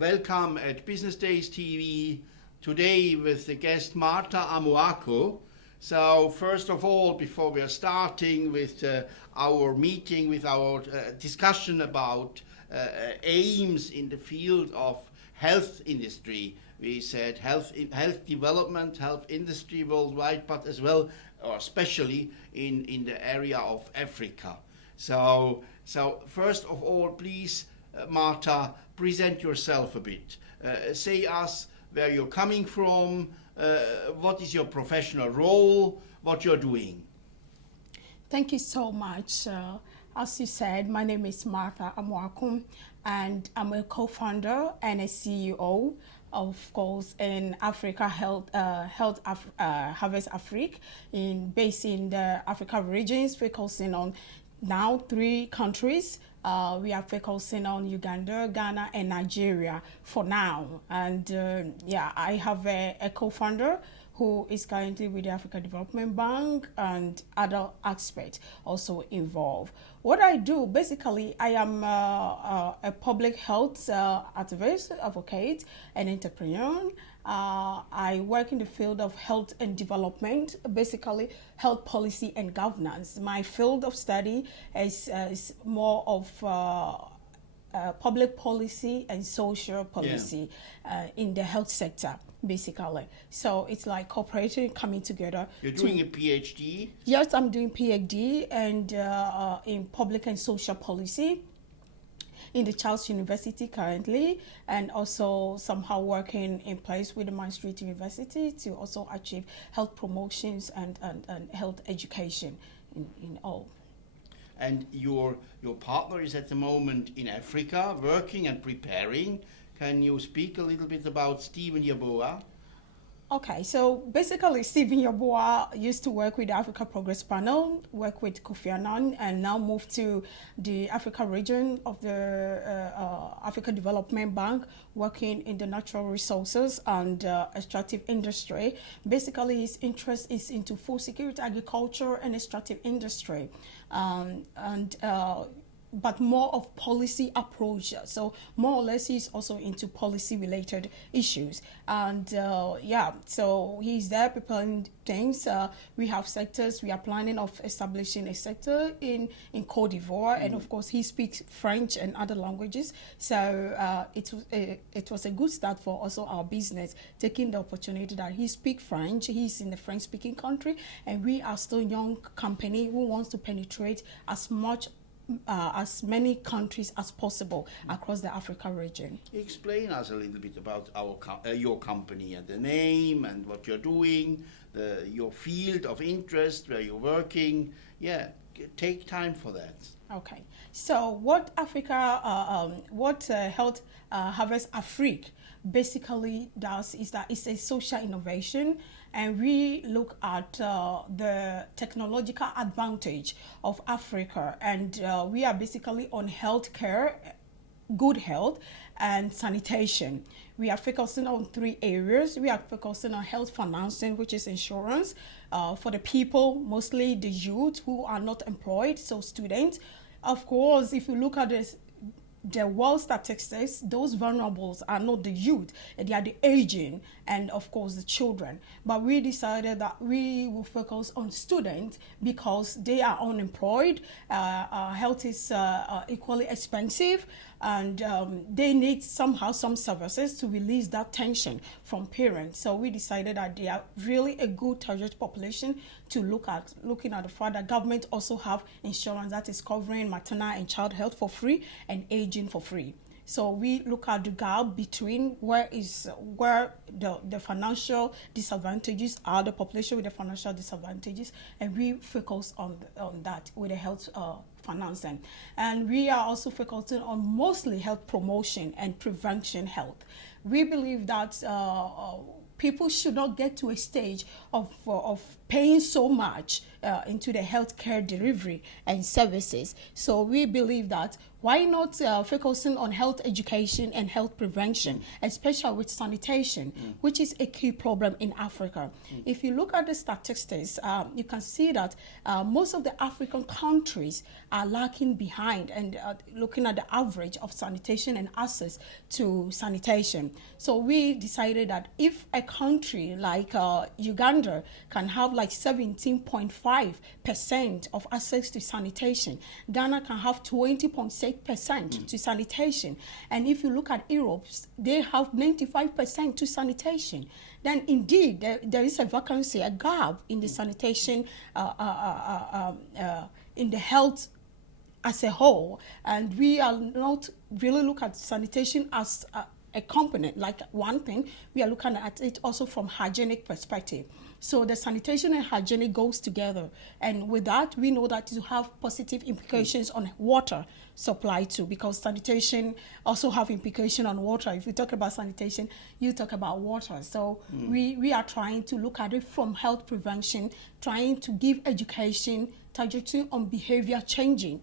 Welcome at Business Days TV today with the guest Martha Amaku. So first of all, before we are starting with our meeting, with our discussion about aims in the field of health industry, we said health development, health industry worldwide, but as well, or especially in the area of Africa. So first of all, please, Martha, present yourself a bit. Say us where you're coming from, what is your professional role, what you're doing. Thank you so much. As you said, my name is Martha Amaku, and I'm a co-founder and a CEO, of course, in Africa Harvest Afrique, based in the Africa regions, focusing on now 3 countries. We are focusing on Uganda, Ghana, and Nigeria for now. And I have a co-founder who is currently with the Africa Development Bank, and other aspects also involved. What I do, basically, I am a public health activist, advocate, and entrepreneur. I work in the field of health and development, basically health policy and governance. My field of study is more of public policy and social policy in the health sector, basically. So it's like cooperating, coming together. You're doing a PhD? Yes, I'm doing PhD and in public and social policy in the Charles University currently, and also somehow working in place with the Maastricht University to also achieve health promotions and health education in all. And your partner is at the moment in Africa, working and preparing. Can you speak a little bit about Stephen Yeboah? Okay, so basically Stephen Yeboah used to work with the Africa Progress Panel, work with Kofi Annan, and now moved to the Africa region of the Africa Development Bank, working in the natural resources and extractive industry. Basically, his interest is into food security, agriculture, and extractive industry. But more of policy approach. So more or less he's also into policy related issues. And so he's there preparing things. We have sectors. We are planning of establishing a sector in Cote d'Ivoire. And of course he speaks French and other languages. So it was a good start for also our business, taking the opportunity that he speaks French. He's in the French speaking country, and we are still a young company who wants to penetrate as many countries as possible across the Africa region. Explain us a little bit about your company and the name and what you're doing, your field of interest, where you're working. Yeah, take time for that. Okay, so what Health Harvest Afrique basically does is that it's a social innovation, and we look at the technological advantage of Africa, and we are basically on healthcare, good health, and sanitation. We are focusing on 3 areas. We are focusing on health financing, which is insurance for the people, mostly the youth who are not employed, so students. Of course, if you look at this, the world statistics, those vulnerables are not the youth, they are the aging and of course the children. But we decided that we will focus on students because they are unemployed. Health is equally expensive, and they need somehow some services to release that tension from parents. So we decided that they are really a good target population to looking at the fact that government also have insurance that is covering maternal and child health for free and aging for free. So we look at the gap between where the financial disadvantages are, the population with the financial disadvantages, and we focus on that with the health financing. And we are also focusing on mostly health promotion and prevention health. We believe that people should not get to a stage of paying so much into the healthcare delivery and services. So we believe that why not focusing on health education and health prevention, especially with sanitation, which is a key problem in Africa. If you look at the statistics, you can see that most of the African countries are lacking behind and looking at the average of sanitation and access to sanitation. So we decided that if a country like Uganda can have like 17.5% of access to sanitation, Ghana can have 20.6% to sanitation. And if you look at Europe, they have 95% to sanitation. Then indeed, there is a vacancy, a gap in the sanitation, in the health as a whole. And we are not really look at sanitation as a component, like one thing. We are looking at it also from hygienic perspective. So the sanitation and hygienic goes together. And with that, we know that you have positive implications on water supply too, because sanitation also have implication on water. If you talk about sanitation, you talk about water. So we are trying to look at it from health prevention, trying to give education, targeting on behavior changing,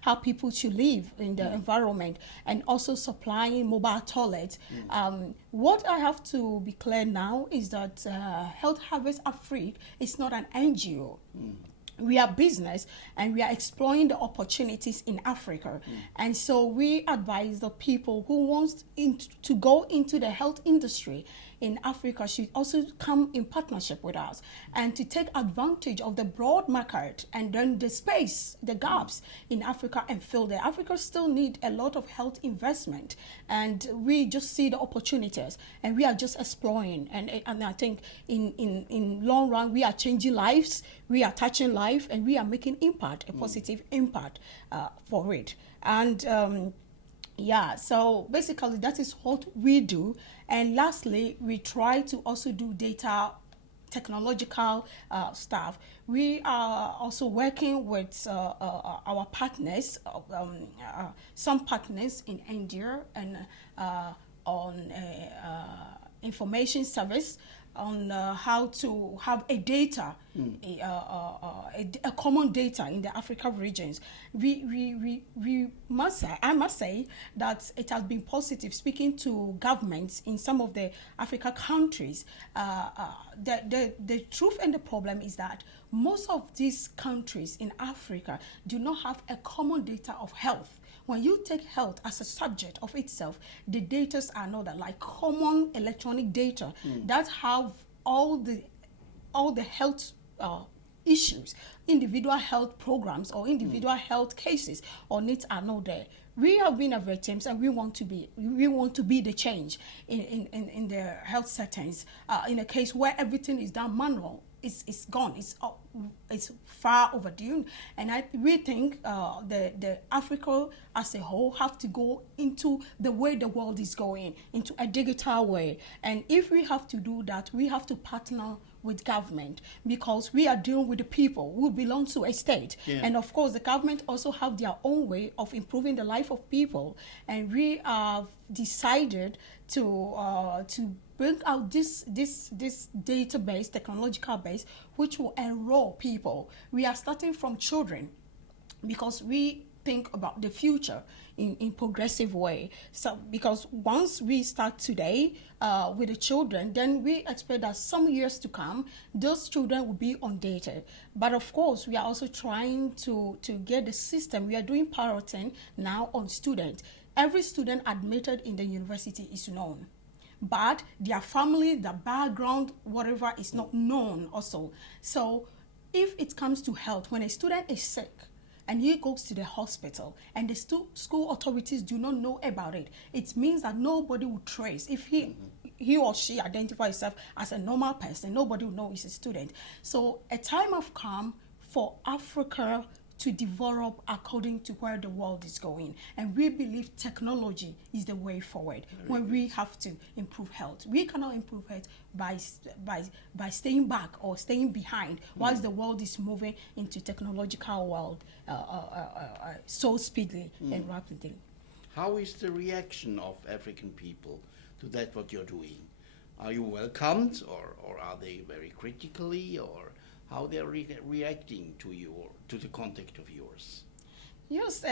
how people should live in the environment, and also supplying mobile toilets. What I have to be clear now is that Health Harvest Afrique is not an NGO. We are business and we are exploring the opportunities in Africa. And so we advise the people who want to go into the health industry in Africa should also come in partnership with us and to take advantage of the broad market and then the space, the gaps in Africa and fill there. Africa still need a lot of health investment, and we just see the opportunities and we are just exploring. And I think in long run, we are changing lives, we are touching life, and we are making impact, a positive impact for it. And yeah, so basically that is what we do. And lastly, we try to also do data technological stuff. We are also working with our partners, some partners in India, and on information service, on how to have a data, a common data in the Africa regions. I must say that it has been positive speaking to governments in some of the Africa countries. The truth and the problem is that most of these countries in Africa do not have a common data of health. When you take health as a subject of itself, the data are not that, like common electronic data that have all the health issues, individual health programs or individual health cases or needs are not there. We have been victims, and we want to be the change in the health settings. In a case where everything is done manual, it's gone. It's far overdue, and we think the Africa as a whole have to go into the way the world is going, into a digital way. And if we have to do that, we have to partner with government, because we are dealing with the people who belong to a state. And of course the government also have their own way of improving the life of people, and we have decided to bring out this database, technological base, which will enroll people. We are starting from children, because we think about the future in progressive way. So because once we start today with the children, then we expect that some years to come, those children will be undated. But of course, we are also trying to get the system. We are doing piloting now on students. Every student admitted in the university is known, but their family, their background, whatever is not known also. So if it comes to health, when a student is sick and he goes to the hospital and the school authorities do not know about it, it means that nobody will trace. If he or she identifies himself as a normal person, nobody will know he's a student. So a time have come for Africa to develop according to where the world is going. And we believe technology is the way forward when we have to improve health. We cannot improve health by staying back or staying behind whilst the world is moving into technological world so speedily and rapidly. How is the reaction of African people to that, what you're doing? Are you welcomed, or are they very critically, or how they're reacting to you, or to the contact of yours? Yes,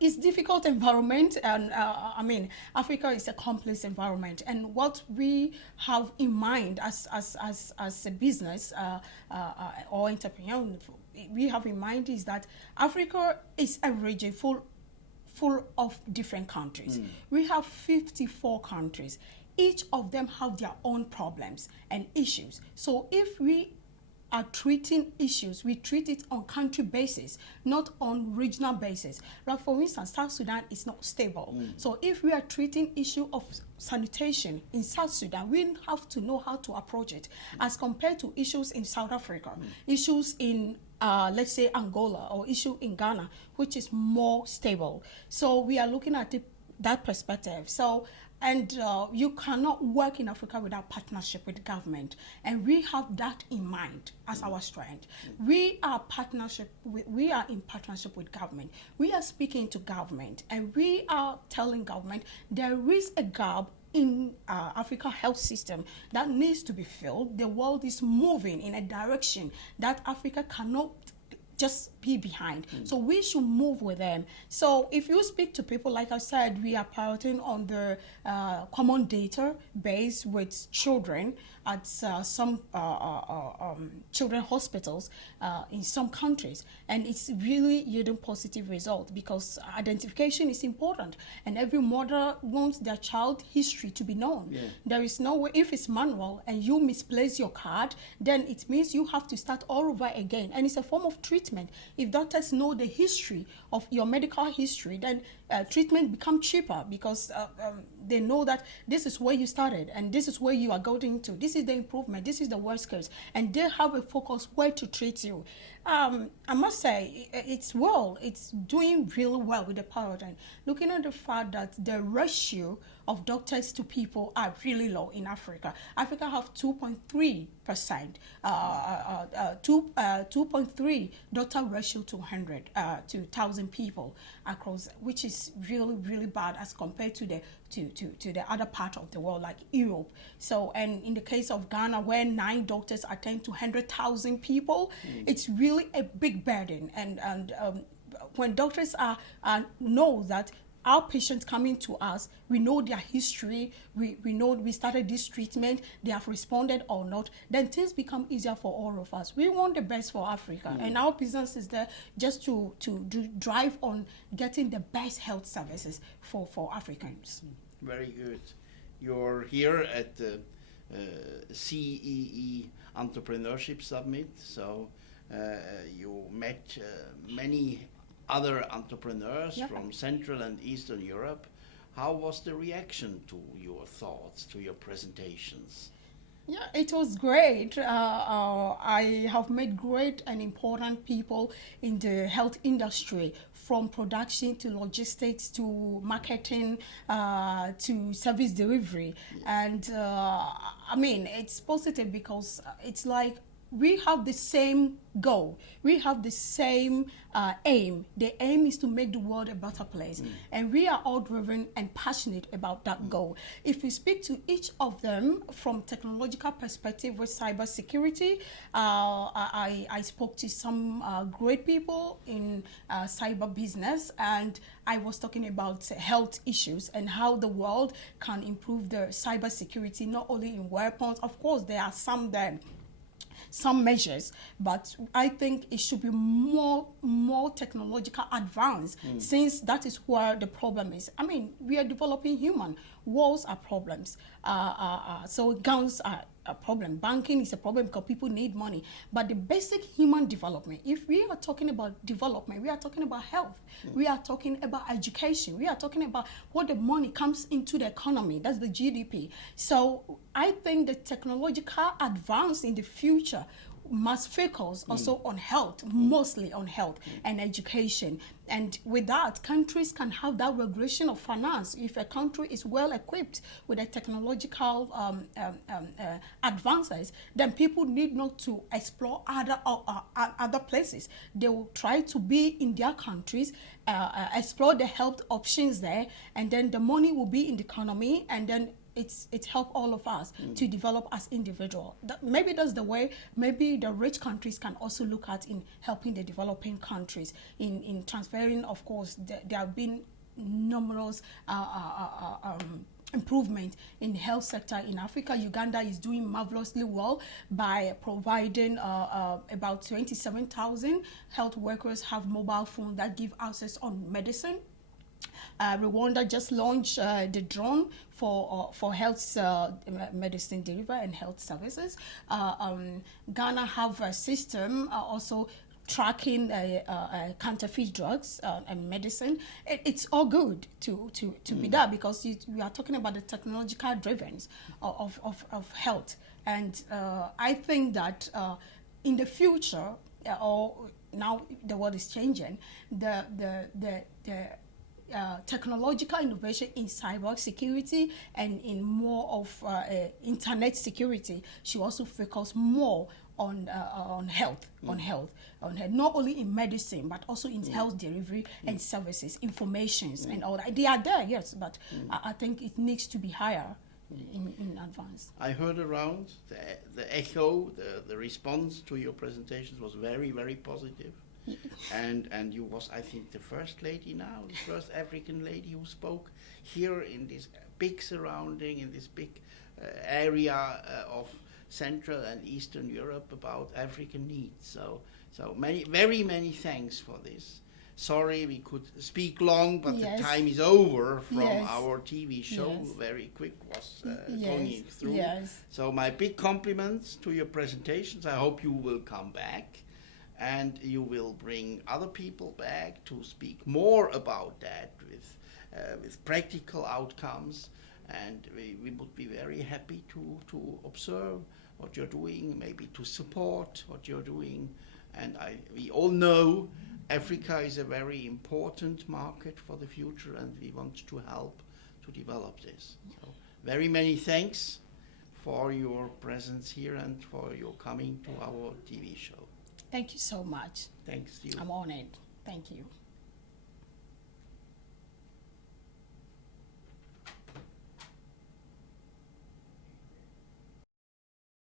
it's difficult environment, and I mean, Africa is a complex environment, and what we have in mind as a business or entrepreneur, we have in mind is that Africa is a region full of different countries. We have 54 countries. Each of them have their own problems and issues. So if we are treating issues, we treat it on country basis, not on regional basis. Like for instance, South Sudan is not stable. So if we are treating issue of sanitation in South Sudan, we have to know how to approach it as compared to issues in South Africa, issues in let's say Angola, or issue in Ghana, which is more stable. So we are looking at it, that perspective. So, and you cannot work in Africa without partnership with government, and we have that in mind as our strength. We are in partnership with government. We are speaking to government, and we are telling government there is a gap in Africa health system that needs to be filled. The world is moving in a direction that Africa cannot just be behind. So we should move with them. So if you speak to people, like I said, we are piloting on the common data base with children at some children hospitals in some countries, and it's really yielding positive result because identification is important, and every mother wants their child history to be known. There is no way, if it's manual and you misplace your card, then it means you have to start all over again, and it's a form of treatment. If doctors know the history of your medical history, then treatment becomes cheaper because they know that this is where you started and this is where you are going to. This is the improvement, this is the worst case, and they have a focus where to treat you. I must say, it's doing really well with the paradigm. Looking at the fact that the ratio of doctors to people are really low in Africa. Africa have 2.3%, 2.3 doctor ratio to 100 to 1,000 people across, which is really bad as compared to the other part of the world like Europe. So, and in the case of Ghana, where 9 doctors attend to 100,000 people, it's really a big burden. And when doctors know that our patients coming to us, we know their history, we know we started this treatment, they have responded or not, then things become easier for all of us. We want the best for Africa, and our business is there just to drive on getting the best health services for Africans. Very good. You're here at the CEE Entrepreneurship Summit, so you met many other entrepreneurs from Central and Eastern Europe. How was the reaction to your thoughts, to your presentations? Yeah, it was great. I have met great and important people in the health industry, from production to logistics to marketing to service delivery. And I mean, it's positive because it's like we have the same goal. We have the same aim. The aim is to make the world a better place. And we are all driven and passionate about that goal. If we speak to each of them from technological perspective with cybersecurity, I spoke to some great people in cyber business, and I was talking about health issues and how the world can improve the cybersecurity, not only in weapons. Of course, there are some measures, but I think it should be more technological advance, since that is where the problem is. I mean, we are developing human. Wars are problems. So guns are a problem. Banking is a problem because people need money. But the basic human development, if we are talking about development, we are talking about health. We are talking about education. We are talking about what the money comes into the economy. That's the GDP. So I think the technological advance in the future must focus also on health, mostly on health and education. And with that, countries can have that regulation of finance. If a country is well equipped with the technological advances, then people need not to explore other places. They will try to be in their countries, explore the health options there, and then the money will be in the economy, and then it help all of us to develop as individual. Maybe that's the way. Maybe the rich countries can also look at in helping the developing countries in transferring. Of course, there have been numerous improvement in the health sector in Africa. Uganda is doing marvelously well by providing about 27,000 health workers have mobile phones that give access on medicine. Rwanda just launched the drone for health medicine delivery and health services. Ghana have a system also tracking counterfeit drugs and medicine. It's all good to be there, because we are talking about the technological driven of health. And I think that in the future, or now the world is changing, the technological innovation in cyber security and in more of internet security should also focus more on health, not only in medicine but also in health delivery and services, informations and all that. They are there, yes, but I think it needs to be higher in advance. I heard around the echo, the response to your presentations was very, very positive. And you was, I think, the first lady now, the first African lady who spoke here in this big surrounding, in this big area of Central and Eastern Europe about African needs. So very many thanks for this. Sorry we could speak long, but the time is over from our TV show. Very quick was going through. So my big compliments to your presentations. I hope you will come back and you will bring other people back to speak more about that with practical outcomes. And we would be very happy to observe what you're doing, maybe to support what you're doing. And we all know Africa is a very important market for the future, and we want to help to develop this. So very many thanks for your presence here and for your coming to our TV show. Thank you so much. Thanks to you. I'm honored. Thank you.